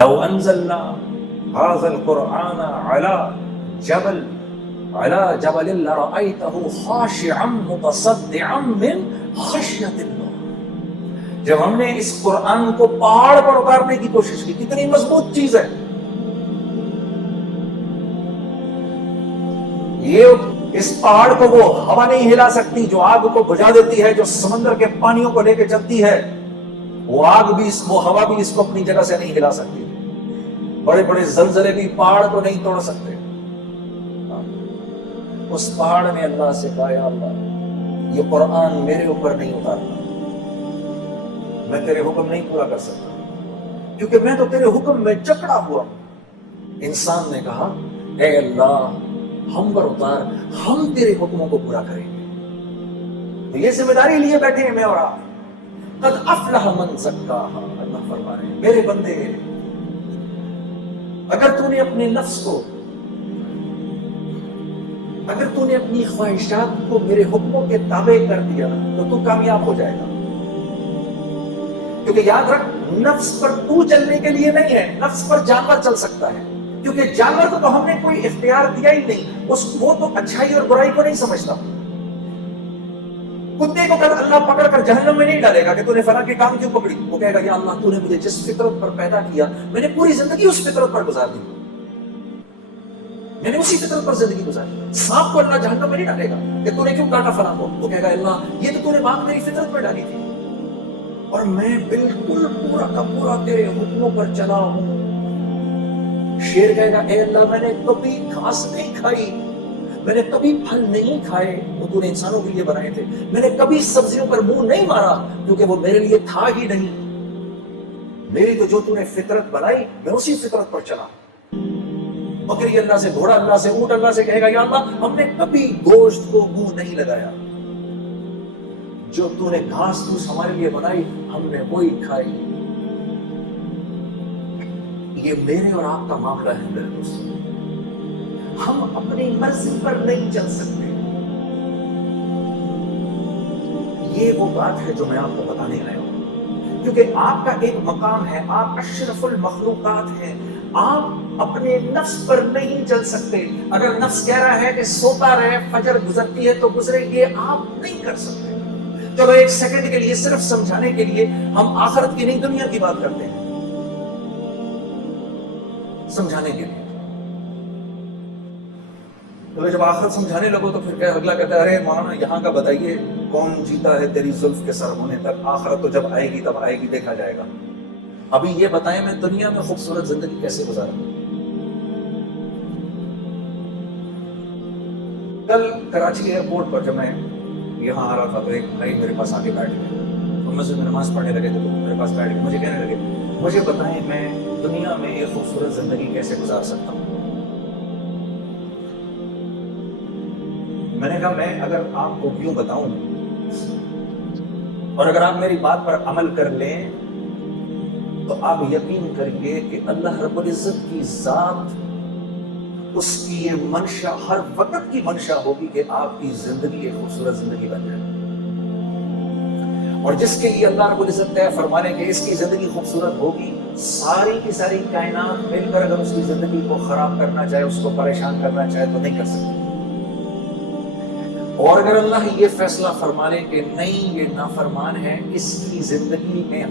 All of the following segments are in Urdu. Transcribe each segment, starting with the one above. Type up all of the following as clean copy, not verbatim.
لو انزلنا هذا القرآن على جبل لرأيته خاشعا متصدعا من خشية الله. جب ہم نے اس قرآن کو پہاڑ پر اتارنے کی کوشش کی، کتنی مضبوط چیز ہے یہ، اس پہاڑ کو وہ ہوا نہیں ہلا سکتی جو آگ کو بجھا دیتی ہے، جو سمندر کے پانیوں کو لے کے چلتی ہے، وہ آگ بھی وہ ہوا بھی اس کو اپنی جگہ سے نہیں ہلا سکتی، بڑے بڑے زلزلے بھی پہاڑ کو نہیں توڑ سکتے. اس پہاڑ نے اللہ سے کہا، یا اللہ یہ قرآن میرے اوپر نہیں اتارنا، میں تیرے حکم نہیں پورا کر سکتا کیونکہ میں تو تیرے حکم میں جکڑا ہوا ہوں. انسان نے کہا، اے اللہ ہم پر اتار، ہم تیرے حکموں کو پورا کریں گے. تو یہ ذمہ داری لیے بیٹھے ہیں میں اور آپ. قد افلح من زکاہا، اللہ فرما رہے ہیں میرے بندے اگر تو نے اپنے نفس کو، اگر تو نے اپنی خواہشات کو میرے حکموں کے تابع کر دیا تو کامیاب ہو جائے گا. کیونکہ یاد رکھ، نفس پر تو چلنے کے لیے نہیں ہے، نفس پر جانور چل سکتا ہے، کیونکہ جانور کو تو ہم نے کوئی اختیار دیا ہی نہیں، وہ تو اچھائی اور برائی کو نہیں سمجھتا. کتے کو کل اللہ پکڑ کر جہنم میں نہیں ڈالے گا کہ تو نے فلاں کی ٹانگ کیوں پکڑی، وہ کہے گا یا اللہ تو نے مجھے جس فطرت پر پیدا کیا میں نے پوری زندگی اس فطرت پر گزار دی، میں نے اسی فطرت پر زندگی گزاری. سانپ کو اللہ جہنم میں نہیں ڈالے گا کہ تو نے کیوں کاٹا فلاں کو، وہ کہے گا اللہ یہ تو نے بات میری فطرت پر ڈالی تھی اور میں بالکل پورا کا پورا تیرے حکموں پر چلا ہوں. شیر کہے گا، اے اللہ میں نے کبھی گھاس نہیں کھائی، میں نے کبھی پھل نہیں کھائے، وہ تو نے انسانوں کے لیے بنائے تھے، میں نے کبھی سبزیوں پر منہ نہیں مارا کیونکہ وہ میرے لیے تھا ہی نہیں. میری تو جو تو نے فطرت بنائی میں اسی فطرت پر چلا. بکری اللہ سے، گھوڑا اللہ سے، اونٹ اللہ سے کہے گا یا اللہ ہم نے کبھی گوشت کو منہ نہیں لگایا، جو تو نے گھاس پھوس ہمارے لیے بنائی ہم نے وہی کھائی. یہ میرے اور آپ کا معاملہ ہے میرے دوست. ہم اپنی مرضی پر نہیں چل سکتے. یہ وہ بات ہے جو میں آپ کو بتانے آیا ہوں، کیونکہ آپ کا ایک مقام ہے، آپ اشرف المخلوقات ہیں، آپ اپنے نفس پر نہیں چل سکتے. اگر نفس کہہ رہا ہے کہ سوتا رہے، فجر گزرتی ہے تو گزرے، یہ آپ نہیں کر سکتے. چلو ایک سیکنڈ کے لیے صرف سمجھانے کے لیے ہم آخرت کی نہیں دنیا کی بات کرتے ہیں، سمجھانے کے لیے. تو جب آخرت سمجھانے لگو تو پھر اگلا کہتا ہے، ارے مولانا یہاں کا بتائیے کون جیتا ہے تیری زلف کے سر ہونے تک، آخرت تو جب آئے گی تب آئے گی، دیکھا جائے گا. ابھی یہ بتائیں میں دنیا میں خوبصورت زندگی کیسے گزاروں. کل کراچی ایئرپورٹ پر جب میں یہاں آ رہا تھا تو ایک بھائی میرے پاس آ کے بیٹھ گئے، تو مسجد میں نماز پڑھنے لگے تھے تو میرے پاس بیٹھ گئے، مجھے کہنے لگے مجھے بتائیں میں دنیا میں یہ خوبصورت زندگی کیسے گزار سکتا ہوں. میں نے کہا میں اگر آپ کو کیوں بتاؤں اور اگر آپ میری بات پر عمل کر لیں تو آپ یقین کریے کہ اللہ رب العزت کی ذات، اس کی یہ منشا ہر وقت کی منشا ہوگی کہ آپ کی زندگی ایک خوبصورت زندگی بن جائے. اور جس کے لیے اللہ رب العزت طے فرمانے کہ اس کی زندگی خوبصورت ہوگی، ساری کی ساری کائنات مل کر اگر اس کی زندگی کو خراب کرنا چاہے، اس کو پریشان کرنا چاہے تو نہیں کر سکتی. اور اگر اللہ یہ فیصلہ فرمانے کہ نہیں یہ نافرمان ہے، اس کی زندگی میں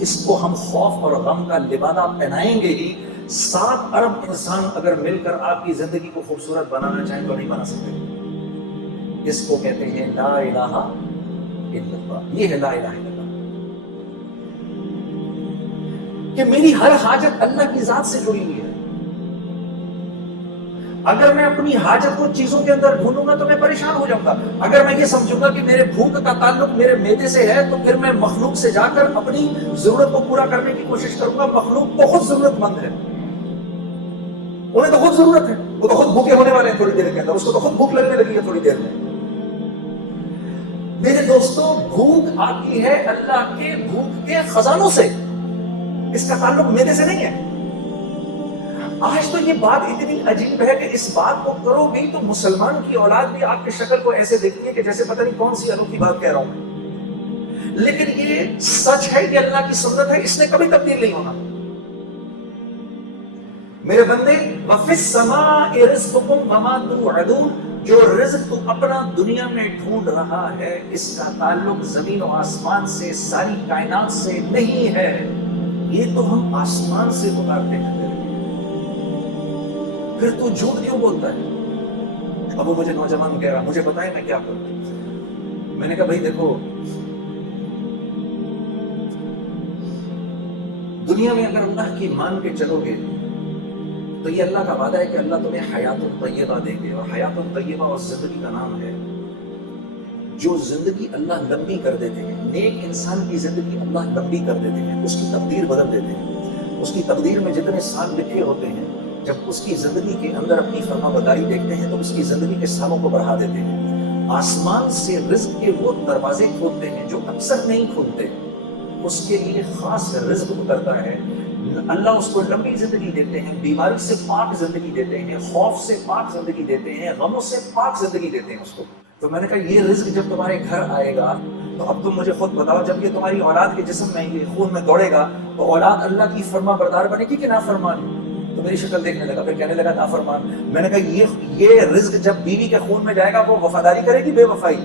اس کو ہم خوف اور غم کا لبادہ پہنائیں گے ہی، 7 ارب انسان اگر مل کر آپ کی زندگی کو خوبصورت بنانا چاہیں تو نہیں بنا سکتے. اس کو کہتے ہیں لا الہ الا اللہ. یہ ہے لا الہ الا اللہ، کہ میری ہر حاجت اللہ کی ذات سے جڑی ہوئی ہے. اگر میں اپنی حاجت کو چیزوں کے اندر ڈھونڈوں گا تو میں پریشان ہو جاؤں گا. اگر میں یہ سمجھوں گا کہ میرے بھوک کا تعلق میرے معدے سے ہے تو پھر میں مخلوق سے جا کر اپنی ضرورت کو پورا کرنے کی کوشش کروں گا. مخلوق بہت ضرورت مند ہے، انہیں تو خود ضرورت ہے، وہ تو خود بھوکے ہونے والے ہیں تھوڑی دیر کے اندر، اس کو تو خود بھوک لگنے لگی ہے تھوڑی دیر میں. میرے دوستوں، بھوک آتی ہے اللہ کے بھوک کے خزانوں سے، اس کا تعلق معدے سے نہیں ہے. آج تو یہ بات اتنی عجیب ہے کہ اس بات کو کرو گی تو مسلمان کی اولاد بھی آپ کی شکل کو ایسے دیکھتی ہے کہ جیسے پتہ نہیں کون سی انوکھی بات کہہ رہا ہوں میں. لیکن یہ سچ ہے کہ اللہ کی سنت ہے، اس نے کبھی تبدیل نہیں ہونا۔ میرے بندے وَفِي السَّمَاءِ رِزْقُكُمْ وَمَا تُوعَدُونَ، جو رزق تو اپنا دنیا میں ڈھونڈ رہا ہے اس کا تعلق زمین و آسمان سے، ساری کائنات سے نہیں ہے، یہ تو ہم آسمان سے اتارتے ہیں۔ پھر تو جھوٹ کیوں بولتا ہے؟ اب وہ مجھے نوجوان کہہ رہا مجھے بتائیں میں کیا کروں۔ میں نے کہا بھائی دیکھو، دنیا میں اگر اللہ کی مان کے چلو گے تو یہ اللہ کا وعدہ ہے کہ اللہ تمہیں حیات طیبہ دیں گے، اور حیات طیبہ اور زندگی کا نام ہے۔ جو زندگی اللہ لمبی کر دیتے ہیں، نیک انسان کی زندگی اللہ لمبی کر دیتے ہیں، اس کی تقدیر بدل دیتے ہیں۔ اس کی تقدیر میں جتنے سال لکھے ہوتے ہیں، جب اس کی زندگی کے اندر اپنی فرما برداری دیکھتے ہیں تو اس کی زندگی کے سالوں کو بڑھا دیتے ہیں۔ آسمان سے رزق کے وہ دروازے کھولتے ہیں جو اکثر نہیں کھولتے، اس کے لیے خاص رزق اترتا ہے۔ اللہ اس کو لمبی زندگی دیتے ہیں، بیماری سے پاک زندگی دیتے ہیں، خوف سے پاک زندگی دیتے ہیں، غموں سے پاک زندگی دیتے ہیں اس کو۔ تو میں نے کہا یہ رزق جب تمہارے گھر آئے گا تو اب تم مجھے خود بتاؤ، جب یہ تمہاری اولاد کے جسم میں یہ خون میں دوڑے گا تو اولاد اللہ کی فرما بردار بنے گی کہ نافرمان؟ تو میری شکل دیکھنے لگا، پھر کہنے لگا نافرمان۔ میں نے کہا یہ رزق جب بیوی کے خون میں جائے گا وہ وفاداری کرے گی بے وفائی؟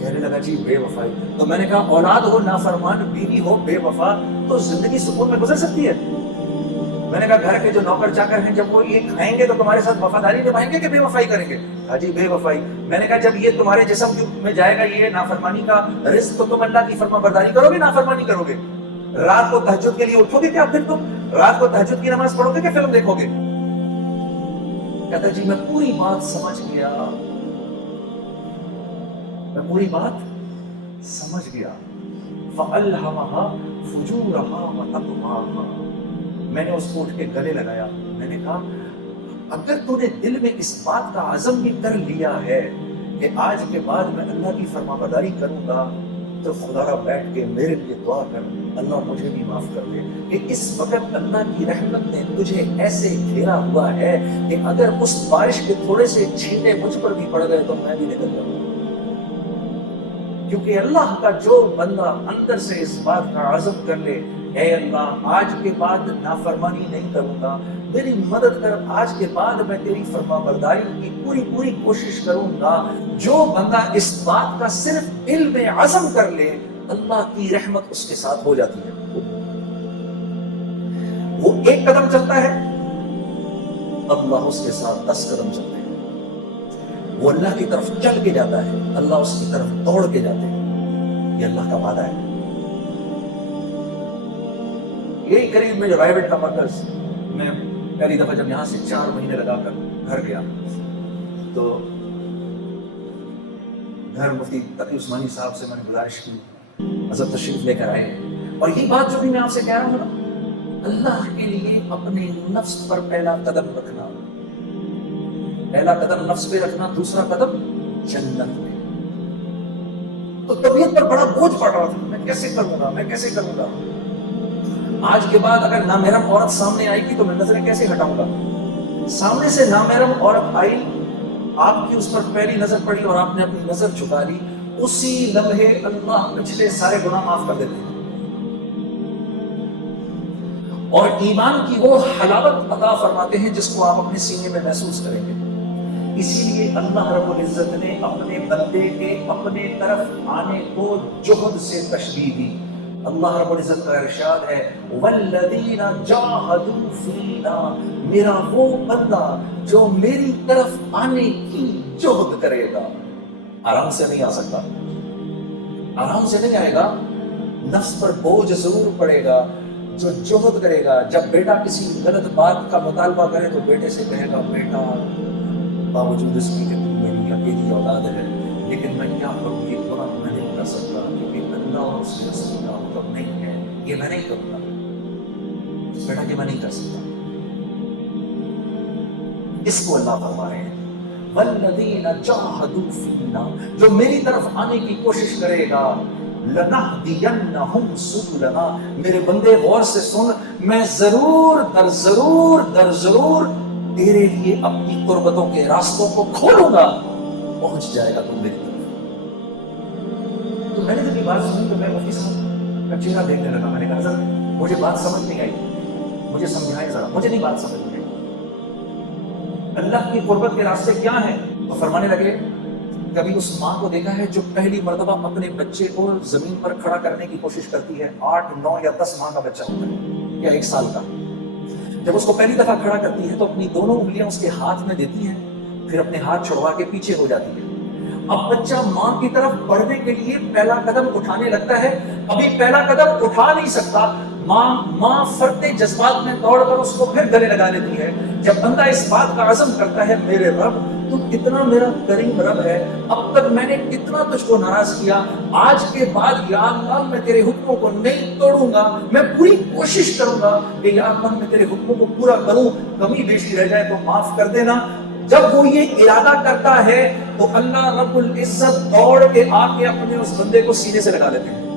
کہنے لگا جی بے وفائی۔ تو میں نے کہا اولاد ہو نافرمان، بیوی ہو بے وفا، تو زندگی سکون میں گزر سکتی ہے؟ میں نے کہا گھر کے جو نوکر چاکر ہیں جب وہ یہ کھائیں گے تو تمہارے ساتھ وفاداری نبھائیں گے کہ بے وفائی کریں گے؟ ہاں جی بے وفائی۔ میں نے کہا جب یہ تمہارے جسم میں جائے گا یہ نافرمانی کا رزق تو تم اللہ کی فرما برداری کرو گے نافرمانی کرو گے؟ رات کو تہجد کے لیے اٹھو گے کیا پھر تم؟ رات کو تہجد کی نماز پڑھو گے کہ فلم دیکھو گے؟ کہتا جی میں پوری بات سمجھ گیا، میں پوری بات سمجھ گیا۔ فَأَلْهَمَهَا فُجُورَهَا وَتَقْوَاهَا۔ میں نے اس کو اٹھ کے گلے لگایا، میں نے کہا اگر تو نے دل میں اس بات کا عزم بھی کر لیا ہے کہ آج کے بعد میں اللہ کی فرما برداری کروں گا تو خدا را بیٹھ کے میرے لیے دعا کر، اللہ مجھے بھی معاف کر دے کہ اس وقت اللہ کی رحمت نے تجھے ایسے گھیرا ہوا ہے کہ اگر اس بارش کے تھوڑے سے چھینٹے مجھ پر بھی پڑ گئے تو میں بھی نکل جاؤں گا۔ کیونکہ اللہ کا جو بندہ اندر سے اس بات کا عزم کر لے اے اللہ آج کے بعد نافرمانی نہیں کروں گا، میری مدد کر، آج کے بعد میں تیری فرما برداری کی پوری کوشش کروں گا، جو بندہ اس بات کا صرف دل میں عزم کر لے اللہ کی رحمت اس کے ساتھ ہو جاتی ہے۔ وہ ایک قدم چلتا ہے اللہ اس کے ساتھ 10 قدم چلتے ہیں، وہ اللہ کی طرف چل کے جاتا ہے اللہ اس کی طرف دوڑ کے جاتے ہیں۔ یہ اللہ کا وعدہ ہے۔ یہی قریب میں جو رائبٹ کا مرکز، میں پہلی دفعہ جب یہاں سے 4 مہینے لگا کر گھر گیا تو گھر مفتی تقی عثمانی صاحب سے میں نے گزارش کی حضرت تشریف لے کر آئے، اور یہی بات جو بھی میں آپ سے کہہ رہا ہوں نا، اللہ کے لیے اپنے نفس پر پہلا قدم رکھنا، پہلا قدم نفس پہ رکھنا، دوسرا قدم جنت میں۔ تو طبیعت پر بڑا بوجھ پڑ رہا تھا، میں کیسے کروں گا، میں کیسے کروں گا؟ آج کے بعد اگر نامحرم عورت سامنے آئے گی تو میں نظریں کیسے ہٹاؤں گا؟ سامنے سے نامحرم عورت آئی، آپ کی اس پر پہلی نظر پڑی اور آپ نے اپنی نظر جھکا لی، اسی لمحے اللہ پچھلے سارے گناہ معاف کر دیتے ہیں، اور ایمان کی وہ حلاوت عطا فرماتے ہیں جس کو آپ اپنے سینے میں محسوس کریں گے۔ اسی لیے اللہ رب العزت نے اپنے بندے کے اپنے طرف آنے کو جہد سے تشبیہ دی۔ اللہ رب العزت کا ارشاد ہے والذین جاہدوا فینا، میرا وہ بندہ جو میری طرف آنے کی جہد کرے گا۔ آرام سے نہیں آ سکتا، آرام سے نہیں آئے گا، نفس پر بوجھ ضرور پڑے گا۔ جو جہد کرے گا، جب بیٹا کسی غلط بات کا مطالبہ کرے تو بیٹے سے کہے گا بیٹا باوجود اس کی کہ تم میری اکیلی اولاد ہے لیکن میں کیا کروں، یہ گناہ میں نہیں کر سکتا کیونکہ اللہ اور اس کے رسول کا حکم نہیں ہے، یہ میں نہیں کروں گا بیٹا، یہ میں نہیں کر سکتا۔ اس کو اللہ فرما رہے ہیں والذین جاہدوا فینا، جو میری طرف آنے کی کوشش کرے گا، لنہدینہم سبلنا، میرے بندے غور سے سن، میں ضرور در ضرور تیرے لیے اپنی قربتوں کے راستوں کو کھولوں گا، پہنچ جائے گا تم میری طرف۔ تو میں نے جب بات سنی تو میں مفتی صاحب کا چہرہ دیکھنے لگا. میں نے کہا حضرت مجھے بات سمجھ نہیں آئی, مجھے سمجھائیں ذرا, مجھے نہیں بات سمجھ میں. اللہ کی قربت کے راستے کیا ہیں؟ تو فرمانے لگے کبھی اس ماں کو دیکھا ہے جو پہلی مرتبہ اپنے بچے کو زمین پر کھڑا کرنے کی کوشش کرتی ہے؟ 8, 9 یا 10 ماہ کا بچہ ہوتا ہے یا 1 سال کا. جب اس کو پہلی دفعہ کھڑا کرتی ہے تو اپنی دونوں انگلیاں اس کے ہاتھ میں دیتی ہیں, پھر اپنے ہاتھ چھڑوا کے پیچھے ہو جاتی ہے. اب بچہ ماں کی طرف بڑھنے کے لیے پہلا قدم اٹھانے لگتا ہے, ابھی پہلا قدم اٹھا نہیں سکتا. ماں فرتے جذبات میں دوڑ کر اس کو پھر گلے لگا لیتی ہے. جب بندہ اس بات کا عزم کرتا ہے میرے رب تو کتنا میرا کریم رب ہے, اب تک میں نے کتنا تجھ کو ناراض کیا, آج کے بعد یا اللہ میں تیرے حکموں کو نہیں توڑوں گا, میں پوری کوشش کروں گا کہ یا اللہ میں تیرے حکموں کو پورا کروں, کمی بیشی رہ جائے تو معاف کر دینا. جب وہ یہ ارادہ کرتا ہے تو اللہ رب العزت دوڑ کے آ کے اپنے اس بندے کو سینے سے لگا لیتے ہیں.